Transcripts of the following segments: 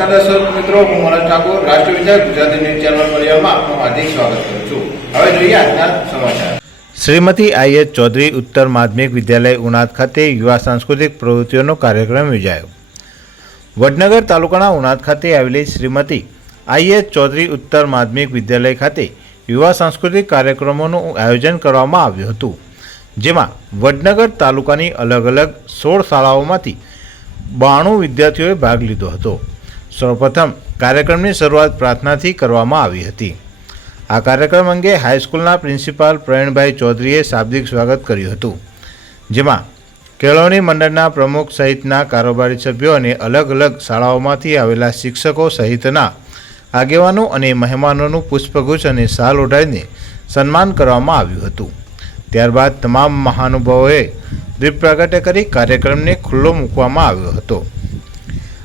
દર્શક મિત્રો, હું મનોજ ઠાકોર, રાષ્ટ્રીય વિચાર ગુજરાતી ન્યૂઝ ચેનલ પરિવારમાં આપનું હાર્દિક સ્વાગત કરું છું. હવે જોઈએ આજના સમાચાર. શ્રીમતી આઈએચ ચૌધરી ઉત્તર માધ્યમિક વિદ્યાલય ઉનાદ ખાતે યુવા સાંસ્કૃતિક પ્રવૃત્તિઓનો કાર્યક્રમ યોજાયો. વડનગર તાલુકાના ઉનાદ ખાતે આવેલી શ્રીમતી આઈએચ ચૌધરી ઉત્તર માધ્યમિક વિદ્યાલય ખાતે યુવા સાંસ્કૃતિક કાર્યક્રમોનું આયોજન કરવામાં આવ્યું હતું, જેમાં વડનગર તાલુકાની અલગ અલગ સોળ શાળાઓમાંથી બાણું વિદ્યાર્થીઓએ ભાગ લીધો હતો. સૌપ્રથમ કાર્યક્રમની શરૂઆત પ્રાર્થનાથી કરવામાં આવી હતી. આ કાર્યક્રમ અંગે હાઈસ્કૂલના પ્રિન્સિપાલ પ્રવીણભાઈ ચૌધરીએ શાબ્દિક સ્વાગત કર્યું હતું. જેમાં કેળવણી મંડળના પ્રમુખ સહિતના કારોબારી સભ્યો અને અલગ અલગ શાળાઓમાંથી આવેલા શિક્ષકો સહિતના આગેવાનો અને મહેમાનોનું પુષ્પગુચ્છ અને શાલ ઓઢાડીને સન્માન કરવામાં આવ્યું હતું. ત્યારબાદ તમામ મહાનુભાવોએ દીપ પ્રગટ કરી કાર્યક્રમને ખુલ્લો મૂકવામાં આવ્યો હતો.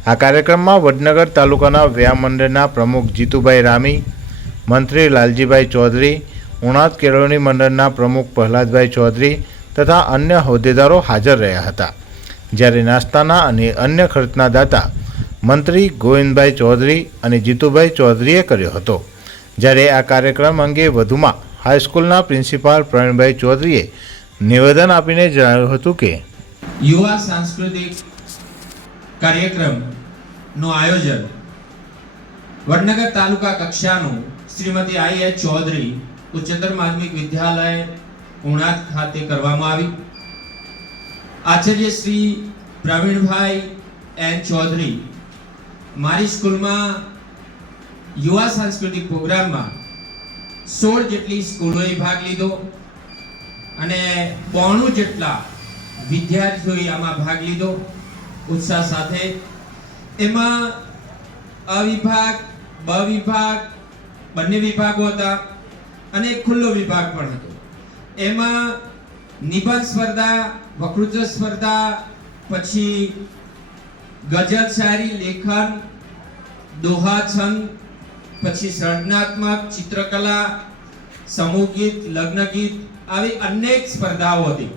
આ કાર્યક્રમમાં વડનગર તાલુકાના વ્યાયામ મંડળના પ્રમુખ જીતુભાઈ રામી, મંત્રી લાલજીભાઈ ચૌધરી, ઉણાદ કેળવણી મંડળના પ્રમુખ પ્રહલાદભાઈ ચૌધરી તથા અન્ય હોદ્દેદારો હાજર રહ્યા હતા. જ્યારે નાસ્તાના અને અન્ય ખર્ચના દાતા મંત્રી ગોવિંદભાઈ ચૌધરી અને જીતુભાઈ ચૌધરીએ કર્યો હતો. જ્યારે આ કાર્યક્રમ અંગે વધુમાં હાઈસ્કૂલના પ્રિન્સિપાલ પ્રવીણભાઈ ચૌધરીએ નિવેદન આપીને જણાવ્યું હતું કે યુવા સાંસ્કૃતિક કાર્યક્રમનું આયોજન વડનગર તાલુકા કક્ષાનું શ્રીમતી આઈ એચ ચૌધરી ઉચ્ચતર માધ્યમિક વિદ્યાલય ઉણાદ ખાતે કરવામાં આવી. આચાર્ય શ્રી પ્રવીણભાઈ એન ચૌધરી મારી સ્કૂલમાં યુવા સાંસ્કૃતિક પ્રોગ્રામમાં સોળ જેટલી સ્કૂલોએ ભાગ લીધો અને બોણું જેટલા વિદ્યાર્થીઓએ આમાં ભાગ લીધો. ઉત્સાહ સાથે. એમાં અ વિભાગ, બ વિભાગ, બંને વિભાગો હતા અને એક ખુલ્લો વિભાગ પણ હતો. એમાં નિબંધ સ્પર્ધા વકૃત્વ સ્પર્ધા, પછી ગઝલ શાયરી, લેખન, દોહા છંદ, પછી સર્જનાત્મક, ચિત્રકલા, સમૂહ ગીત, લગ્ન ગીત, આવી અનેક સ્પર્ધાઓ હતી.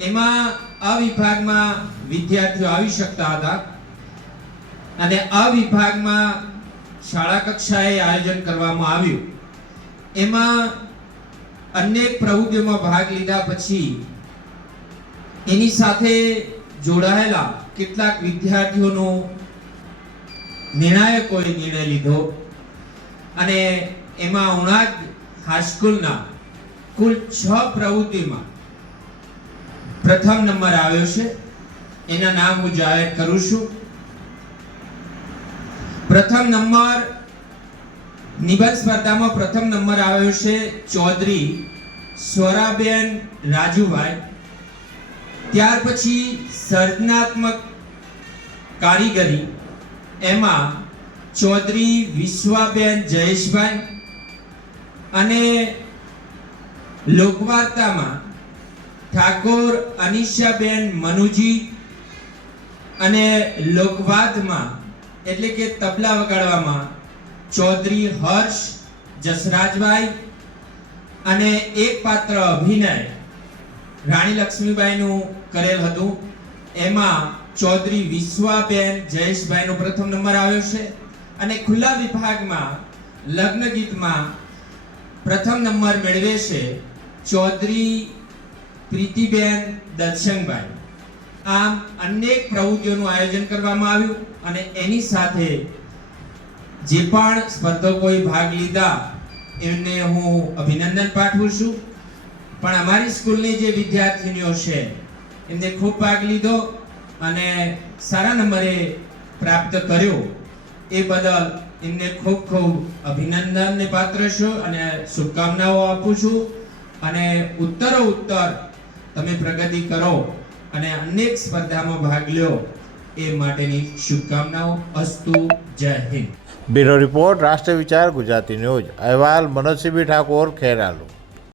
એમાં આ વિભાગમાં વિદ્યાર્થીઓ આવી શકતા હતા. અને આ વિભાગમાં શાળા કક્ષાએ આયોજન કરવામાં આવ્યું. એમાં અનેક પ્રવૃત્તિઓમાં ભાગ લીધા પછી એની સાથે જોડાયેલા કેટલાક વિદ્યાર્થીઓનો નિર્ણાયકોએ નિર્ણય લીધો. અને એમાં ઉણાદ હાઈસ્કૂલના કુલ છ પ્રવૃત્તિમાં પ્રથમ નંબર આવ્યો છે. એના નામ હું જાહેર કરું છું. પ્રથમ નંબર, નિબંધ સ્પર્ધામાં પ્રથમ નંબર આવ્યો છે ચૌધરી સ્વરાબેન રાજુભાઈ. ત્યાર પછી સર્જનાત્મક કારીગરી એમાં ચૌધરી વિશ્વાબેન જયેશભાઈ અને લોકવાર્તામાં ઠાકોર અનિશાબેન મનુજી અને લોકવાદમાં, એટલે કે તબલા વગાડવામાં, ચૌધરી હર્ષ જસરાજભાઈ અને એક પાત્ર અભિનય રાણી લક્ષ્મીબાઈનું કરેલ હતું. એમાં ચૌધરી વિશ્વાબેન જયેશભાઈનો પ્રથમ નંબર આવ્યો છે અને ખુલ્લા વિભાગમાં લગ્ન ગીતમાં પ્રથમ નંબર મેળવે છે ચૌધરી પ્રીતિબેન દર્શનભાઈ. આમ અનેક પ્રવૃત્તિઓનું આયોજન કરવામાં આવ્યું અને એની સાથે જે પણ સ્પર્ધકોએ ભાગ લીધા, એમને હું અભિનંદન પાઠવું છું. પણ અમારી સ્કૂલની જે વિદ્યાર્થીનીઓ છે, એમને ખૂબ ભાગ લીધો અને સારા નંબરે પ્રાપ્ત કર્યો. એ બદલ એમને ખૂબ ખૂબ અભિનંદનને પાત્ર છું અને શુભકામનાઓ આપું છું. અને ઉત્તરો ઉત્તર તમે પ્રગતિ કરો અને અનેક સ્પર્ધામાં ભાગ લ્યો એ માટેની શુભકામનાઓ. અસ્તુ, જય હિન્દ. બ્યુરો રિપોર્ટ રાષ્ટ્ર વિચાર, ગુજરાતી ન્યૂઝ. અહેવાલ મનોજસિંહ ઠાકોર, ખેરાલુ.